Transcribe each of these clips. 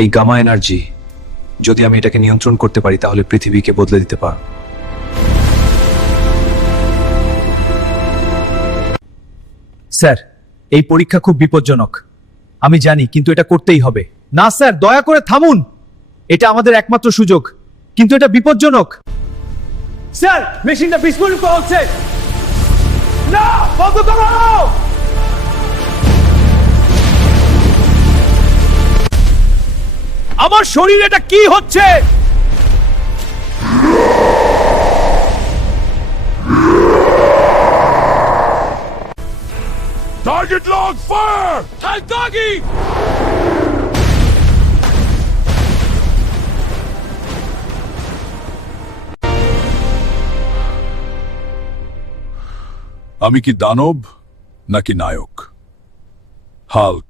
এই gamma energy, যদি আমি এটাকে নিয়ন্ত্রণ করতে পারি তাহলে পৃথিবীকে বদলে দিতে পার। স্যার, এই পরীক্ষা খুব বিপজ্জনক। আমি জানি, কিন্তু এটা করতেই হবে। না স্যার, দয়া করে থামুন। এটা আমাদের একমাত্র সুযোগ, কিন্তু এটা বিপজ্জনক। স্যার, মেশিনটা বিস্ফোরিত হচ্ছে। না, বন্ধ করো! আমার শরীরে এটা কি হচ্ছে? Target log fire! Al Doggy! আমি কি দানব নাকি নায়ক? হাল্ক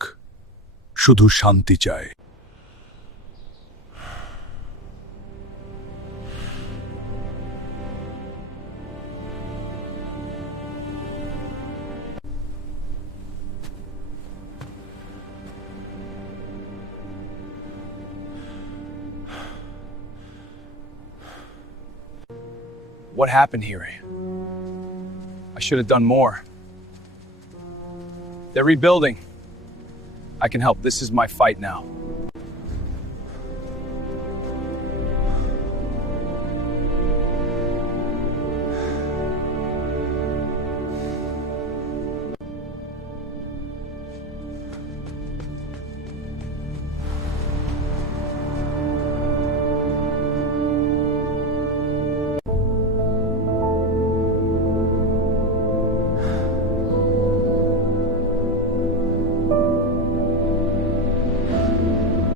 শুধু শান্তি চায়। What happened here? I should have done more. They're rebuilding. I can help. This is my fight now.